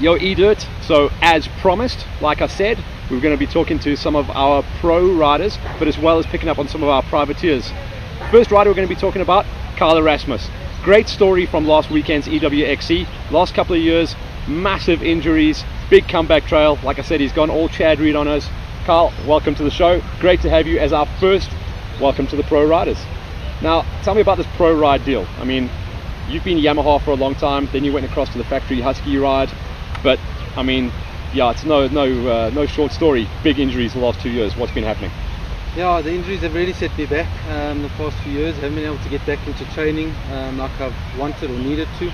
Yo, E-Dirt. So as promised, like I said, we're going to be talking to some of our pro riders, but as well as picking up on some of our privateers. First rider we're going to be talking about, Kyle Erasmus. Great story from last weekend's EWXC. Last couple of years, massive injuries, big comeback trail. Like I said, he's gone all Chad Reed on us. Kyle, welcome to the show. Great to have you as our first welcome to the pro riders. Now, tell me about this pro ride deal. I mean, you've been Yamaha for a long time, then you went across to the factory Husky ride. But I mean, yeah, it's no short story. Big injuries the last 2 years. What's been happening? Yeah, the injuries have really set me back the past few years. Haven't been able to get back into training like I've wanted or needed to.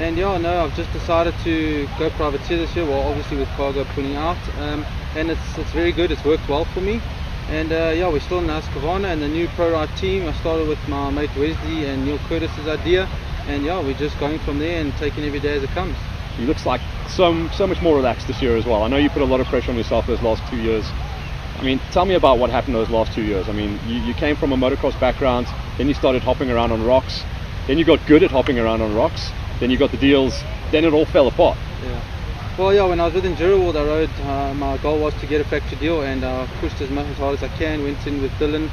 And yeah, no, I've just decided to go privateer this year. Well, obviously with Cargo pulling out, and it's very good. It's worked well for me. And yeah, we're still in the Husqvarna and the new pro ride team. I started with my mate Wesley and Neil Curtis's idea, and yeah, we're just going from there and taking every day as it comes. He looks like so much more relaxed this year as well. I know you put a lot of pressure on yourself those last 2 years. I mean, tell me about what happened those last 2 years. I mean, you came from a motocross background, then you started hopping around on rocks, then you got good at hopping around on rocks, then you got the deals, then it all fell apart. Yeah. Well, yeah, when I was with Enduro World, I rode, my goal was to get a factory deal, and I pushed as hard as I can, went in with Dylan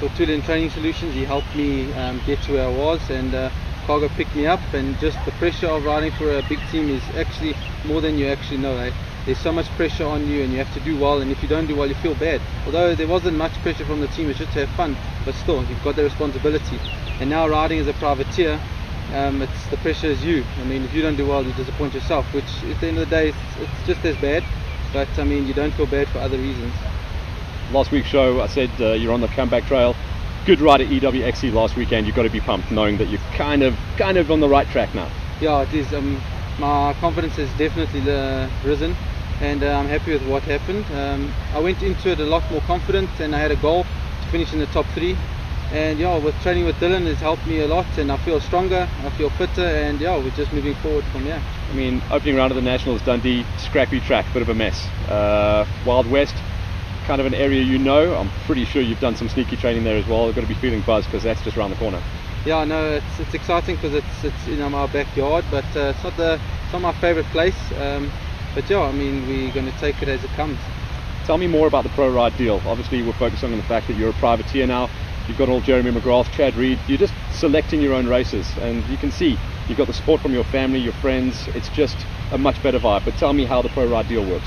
for Tulin Training Solutions. He helped me get to where I was, and Cargo picked me up, and just the pressure of riding for a big team is actually more than you actually know. Eh? There's so much pressure on you, and you have to do well, and if you don't do well, you feel bad. Although there wasn't much pressure from the team, it's just to have fun, but still, you've got the responsibility. And now riding as a privateer, it's the pressure is you. I mean, if you don't do well, you disappoint yourself, which at the end of the day, it's just as bad, but I mean, you don't feel bad for other reasons. Last week's show, I said you're on the comeback trail. Good ride at EWXC last weekend. You've got to be pumped knowing that you're kind of on the right track now. Yeah, it is. My confidence has definitely risen, and I'm happy with what happened. I went into it a lot more confident, and I had a goal to finish in the top 3. And yeah, with training with Dylan, it's helped me a lot, and I feel stronger, I feel fitter, and yeah, we're just moving forward from here. I mean, opening round of the Nationals, Dundee, scrappy track, bit of a mess. Wild West, kind of an area you know. I'm pretty sure you've done some sneaky training there as well. You've got to be feeling buzzed because that's just around the corner. Yeah, no, it's exciting because it's in my backyard, but it's not my favorite place. But yeah, I mean, we're going to take it as it comes. Tell me more about the pro ride deal. Obviously, we're focusing on the fact that you're a privateer now. You've got all Jeremy McGrath, Chad Reed. You're just selecting your own races, and you can see you've got the support from your family, your friends. It's just a much better vibe. But tell me how the pro ride deal works.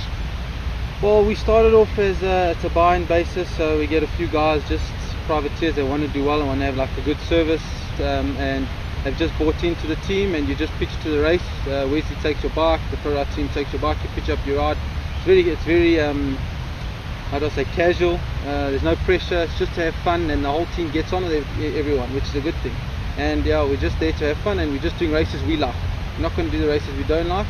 Well, we started off as it's a buy-in basis, so we get a few guys, just privateers that want to do well and want to have like a good service, and they've just bought into the team, and you just pitch to the race. Wesley takes your bike, the pro ride team takes your bike, you pitch up your ride. It's very how do I say, casual. There's no pressure. It's just to have fun, and the whole team gets on with everyone, which is a good thing. And yeah, we're just there to have fun, and we're just doing races we like. We're not going to do the races we don't like.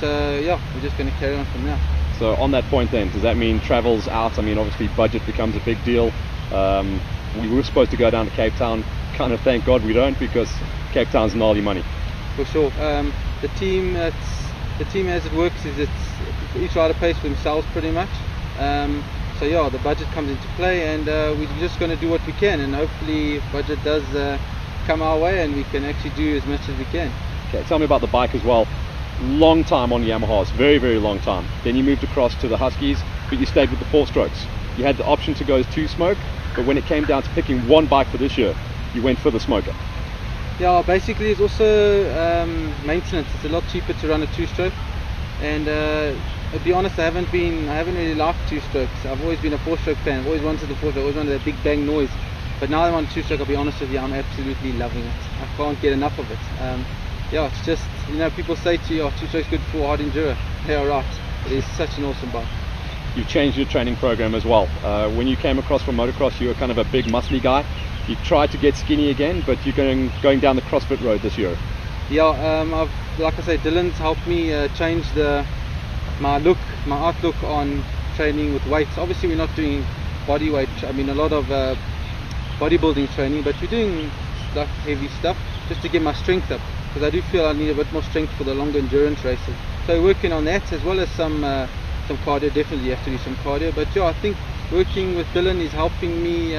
So yeah, we're just going to carry on from there. So on that point then, does that mean travel's out? I mean, obviously budget becomes a big deal. We were supposed to go down to Cape Town. Kind of thank God we don't, because Cape Town's gnarly money. For sure. The team as it works is each rider pays for themselves pretty much. So yeah, the budget comes into play, and we're just going to do what we can, and hopefully budget does come our way, and we can actually do as much as we can. Okay, tell me about the bike as well. Long time on Yamahas, very long time. Then you moved across to the Huskies, but you stayed with the 4-strokes. You had the option to go as 2-smoke, but when it came down to picking one bike for this year, you went for the smoker. Yeah, basically it's also maintenance. It's a lot cheaper to run a 2-stroke, and to be honest, I haven't really liked 2-strokes. I've always been a 4-stroke fan. I've always wanted the 4-stroke, always wanted that big bang noise. But now I'm on 2-stroke, I'll be honest with you, I'm absolutely loving it. I can't get enough of it. Yeah, it's just, you know, people say to you, oh, 2-stroke's good for hard enduro. They are right. It is such an awesome bike. You've changed your training program as well. When you came across from motocross, you were kind of a big muscly guy. You tried to get skinny again, but you're going down the CrossFit road this year. Yeah, like I say, Dylan's helped me change my outlook on training with weights. Obviously we're not doing body weight, I mean a lot of bodybuilding training, but we're doing like heavy stuff just to get my strength up, because I do feel I need a bit more strength for the longer endurance races. So working on that, as well as some cardio. Definitely you have to do some cardio, but yeah, I think working with Dylan is helping me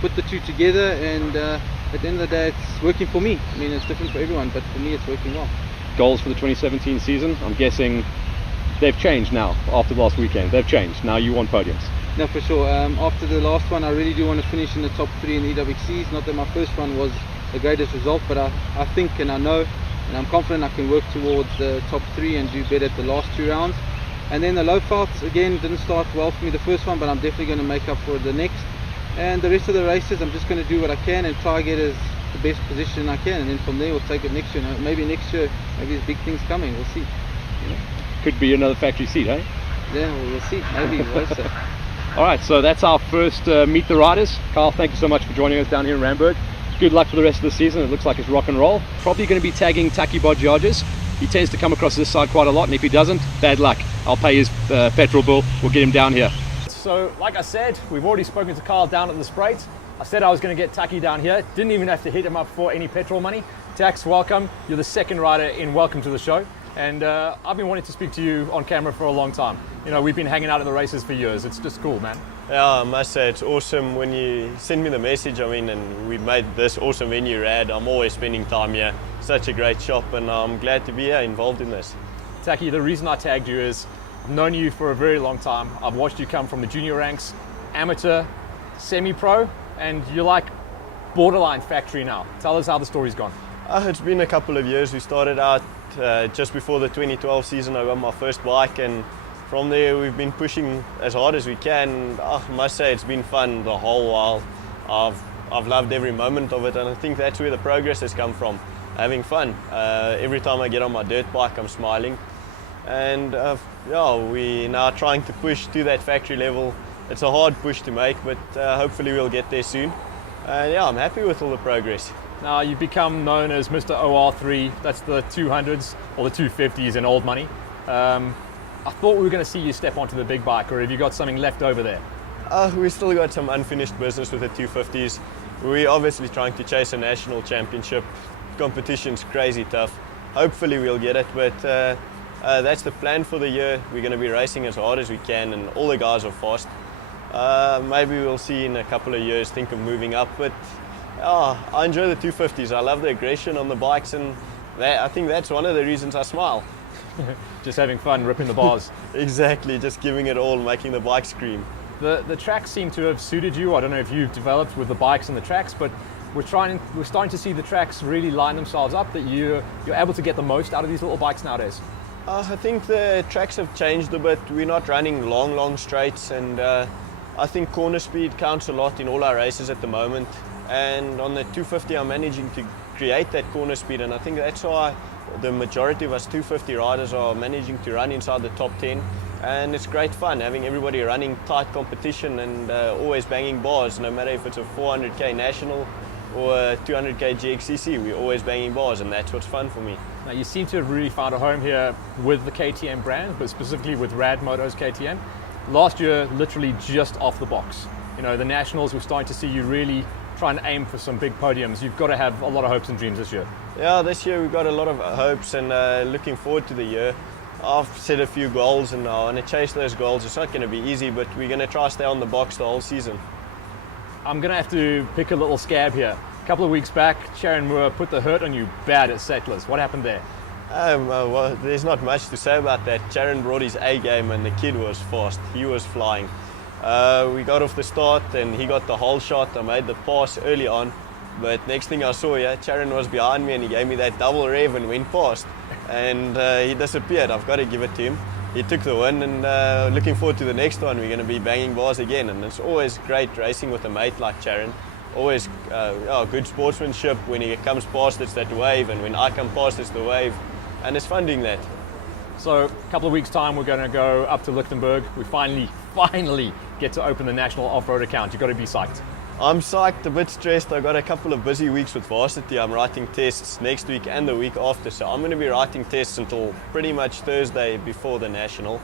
put the two together, and at the end of the day it's working for me. I mean, it's different for everyone, but for me it's working well. Goals for the 2017 season? I'm guessing they've changed now after last weekend. They've changed. Now you want podiums. No, for sure. After the last one, I really do want to finish in the top 3 in the EWCs. Not that my first one was the greatest result, but I think and I know and I'm confident I can work towards the top 3 and do better at the last 2 rounds. And then the low felts, again, didn't start well for me the first one, but I'm definitely going to make up for it the next. And the rest of the races, I'm just going to do what I can and try to get as the best position I can, and then from there we'll take it next year. Maybe next year, maybe there's big things coming, we'll see. Could be another factory seat, eh? Yeah, we'll see, maybe. Alright, so that's our first Meet the Riders. Carl, thank you so much for joining us down here in Randburg. Good luck for the rest of the season. It looks like it's rock and roll. Probably going to be tagging Taki Bodjadges. He tends to come across this side quite a lot, and if he doesn't, bad luck. I'll pay his petrol bill. We'll get him down here. So, like I said, we've already spoken to Carl down at the Sprite. I said I was going to get Taki down here. Didn't even have to hit him up for any petrol money. Tax, welcome. You're the second rider in Welcome to the Show. And I've been wanting to speak to you on camera for a long time. You know, we've been hanging out at the races for years. It's just cool, man. Yeah, I must say it's awesome when you send me the message. I mean, and we made this awesome venue rad. I'm always spending time here. Such a great shop, and I'm glad to be here involved in this. Taki, the reason I tagged you is I've known you for a very long time. I've watched you come from the junior ranks, amateur, semi-pro, and you're like borderline factory now. Tell us how the story's gone. It's been a couple of years. We started out just before the 2012 season. I got my first bike, and from there we've been pushing as hard as we can. I must say it's been fun the whole while. I've loved every moment of it, and I think that's where the progress has come from, having fun. Every time I get on my dirt bike, I'm smiling. And yeah, we're now trying to push to that factory level. It's a hard push to make, but hopefully we'll get there soon. And yeah, I'm happy with all the progress. Now you've become known as Mr. OR3, that's the 200s or the 250s in old money. I thought we were going to see you step onto the big bike, or have you got something left over there? We still got some unfinished business with the 250s. We're obviously trying to chase a national championship. Competition's crazy tough. Hopefully we'll get it, but that's the plan for the year. We're going to be racing as hard as we can, and all the guys are fast. Maybe we'll see in a couple of years, think of moving up, but I enjoy the 250s. I love the aggression on the bikes, and I think that's one of the reasons I smile. Just having fun, ripping the bars. Exactly, just giving it all, making the bike scream. The tracks seem to have suited you. I don't know if you've developed with the bikes and the tracks, but we're starting to see the tracks really line themselves up, that you're able to get the most out of these little bikes nowadays. I think the tracks have changed a bit. We're not running long straights, and I think corner speed counts a lot in all our races at the moment. And on the 250 I'm managing to create that corner speed, and I think that's why the majority of us 250 riders are managing to run inside the top 10. And it's great fun having everybody running tight competition and always banging bars, no matter if it's a 400k national or a 200k GXCC, we're always banging bars, and that's what's fun for me. Now you seem to have really found a home here with the KTM brand, but specifically with Rad Moto's KTM. Last year, literally just off the box. You know, the nationals, we're starting to see you really try and aim for some big podiums. You've got to have a lot of hopes and dreams this year. Yeah, this year we've got a lot of hopes, and looking forward to the year. I've set a few goals, and I want to chase those goals. It's not going to be easy, but we're going to try to stay on the box the whole season. I'm going to have to pick a little scab here. A couple of weeks back, Sharon Moore put the hurt on you bad at Settlers. What happened there? Well, there's not much to say about that. Sharon brought his A game, and the kid was fast. He was flying. We got off the start, and he got the whole shot. I made the pass early on, but next thing I saw, Sharon was behind me, and he gave me that double rev and went past. And he disappeared. I've got to give it to him. He took the win, and looking forward to the next one. We're going to be banging bars again, and it's always great racing with a mate like Sharon. Always good sportsmanship. When he comes past, it's that wave, and when I come past, it's the wave, and it's fun doing that. So a couple of weeks time, we're going to go up to Lichtenberg. We finally get to open the national off-road account. You've got to be psyched. I'm psyched, a bit stressed. I've got a couple of busy weeks with varsity. I'm writing tests next week and the week after, so I'm going to be writing tests until pretty much Thursday before the national.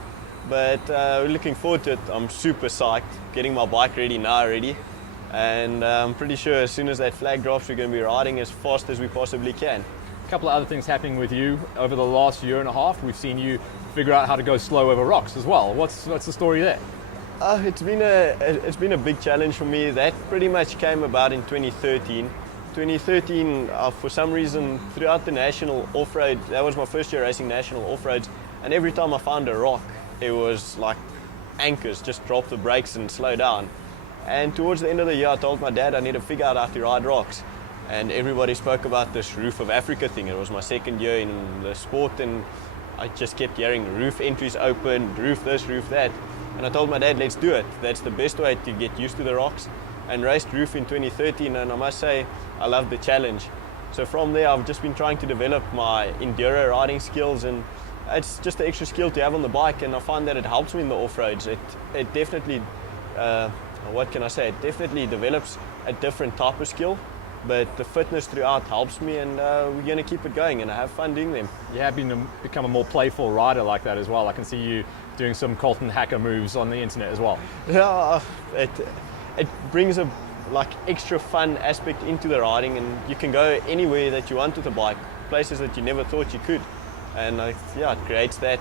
But we're looking forward to it. I'm super psyched, getting my bike ready now already. And I'm pretty sure as soon as that flag drops, we're going to be riding as fast as we possibly can. A couple of other things happening with you over the last year and a half. We've seen you figure out how to go slow over rocks as well. What's the story there? It's been a big challenge for me. That pretty much came about in 2013. 2013, for some reason, throughout the national off-road, that was my first year racing national off-roads, and every time I found a rock, it was like anchors, just drop the brakes and slow down. And towards the end of the year, I told my dad I need to figure out how to ride rocks. And everybody spoke about this Roof of Africa thing. It was my second year in the sport, and I just kept hearing roof entries open, roof this, roof that. And I told my dad, let's do it. That's the best way to get used to the rocks. And raced roof in 2013, and I must say, I loved the challenge. So from there, I've just been trying to develop my enduro riding skills, and it's just an extra skill to have on the bike, and I find that it helps me in the off-roads. It definitely, what can I say, it definitely develops a different type of skill, but the fitness throughout helps me, and we're going to keep it going, and I have fun doing them. You have become a more playful rider like that as well. I can see you doing some Colton Hacker moves on the internet as well. Yeah, it brings a extra fun aspect into the riding, and you can go anywhere that you want with the bike, places that you never thought you could, and it creates that,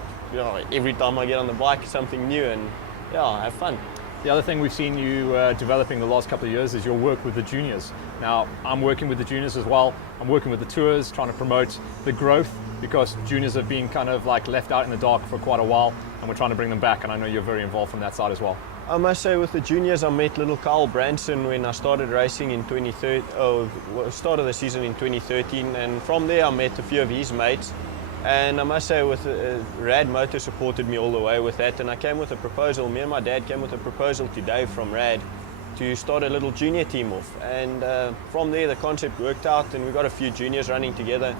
every time I get on the bike, something new, and I have fun. The other thing we've seen you developing the last couple of years is your work with the juniors. Now, I'm working with the juniors as well. I'm working with the tours, trying to promote the growth, because juniors have been kind of left out in the dark for quite a while, and we're trying to bring them back, and I know you're very involved from that side as well. I must say, with the juniors, I met little Kyle Branson when I started racing in 2013, start of the season in 2013, and from there I met a few of his mates. And I must say, with Rad Motor supported me all the way with that, and I came with a proposal. Me and my dad came with a proposal to Dave from Rad to start a little junior team off, and from there the concept worked out, and we got a few juniors running together.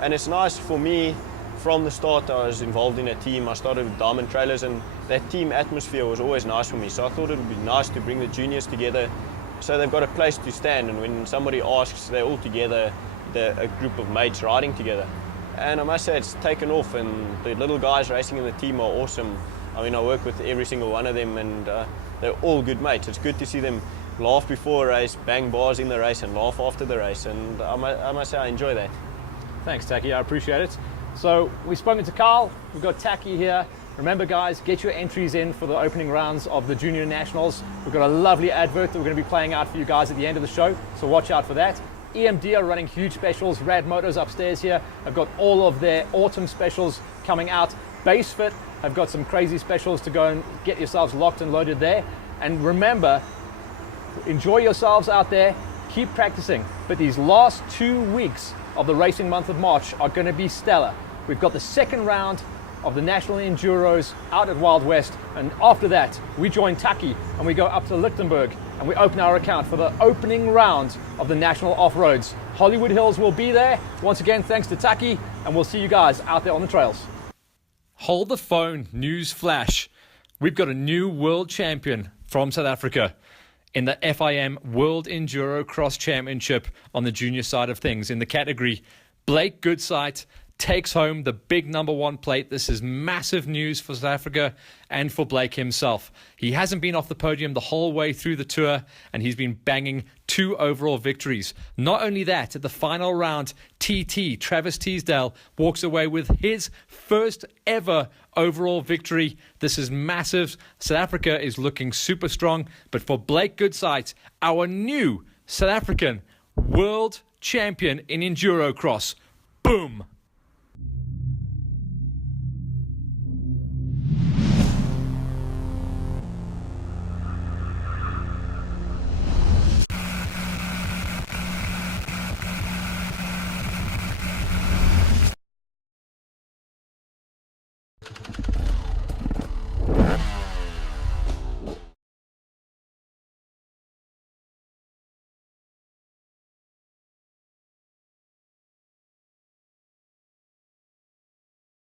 And it's nice for me. From the start, I was involved in a team. I started with Diamond Trailers, and that team atmosphere was always nice for me. So I thought it would be nice to bring the juniors together, so they've got a place to stand. And when somebody asks, they're all together, they're a group of mates riding together. And I must say, it's taken off, and the little guys racing in the team are awesome. I mean, I work with every single one of them, and they're all good mates. It's good to see them laugh before a race, bang bars in the race, and laugh after the race. And I must say, I enjoy that. Thanks, Taki. I appreciate it. So we've spoken to Carl, we've got Taki here. Remember, guys, get your entries in for the opening rounds of the Junior Nationals. We've got a lovely advert that we're going to be playing out for you guys at the end of the show, so watch out for that. EMD are running huge specials. Rad Motors upstairs here have got all of their autumn specials coming out. Basefit have got some crazy specials to go and get yourselves locked and loaded there. And remember, enjoy yourselves out there, keep practicing. But these last 2 weeks of the racing month of March are going to be stellar. We've got the second round of the National Enduros out at Wild West, and after that we join Taki and we go up to Lichtenberg and we open our account for the opening round of the National Off-Roads. Hollywood Hills will be there. Once again, thanks to Taki, and we'll see you guys out there on the trails. Hold the phone, news flash. We've got a new world champion from South Africa in the FIM World Enduro Cross Championship on the junior side of things in the category. Blake Goodsight takes home the big #1 plate. This is massive news for South Africa and for Blake himself. He hasn't been off the podium the whole way through the tour, and he's been banging 2 overall victories. Not only that, at the final round, Travis Teasdale walks away with his first ever overall victory. This is massive. South Africa is looking super strong, but for Blake Goodsight, our new South African world champion in Enduro Cross, boom!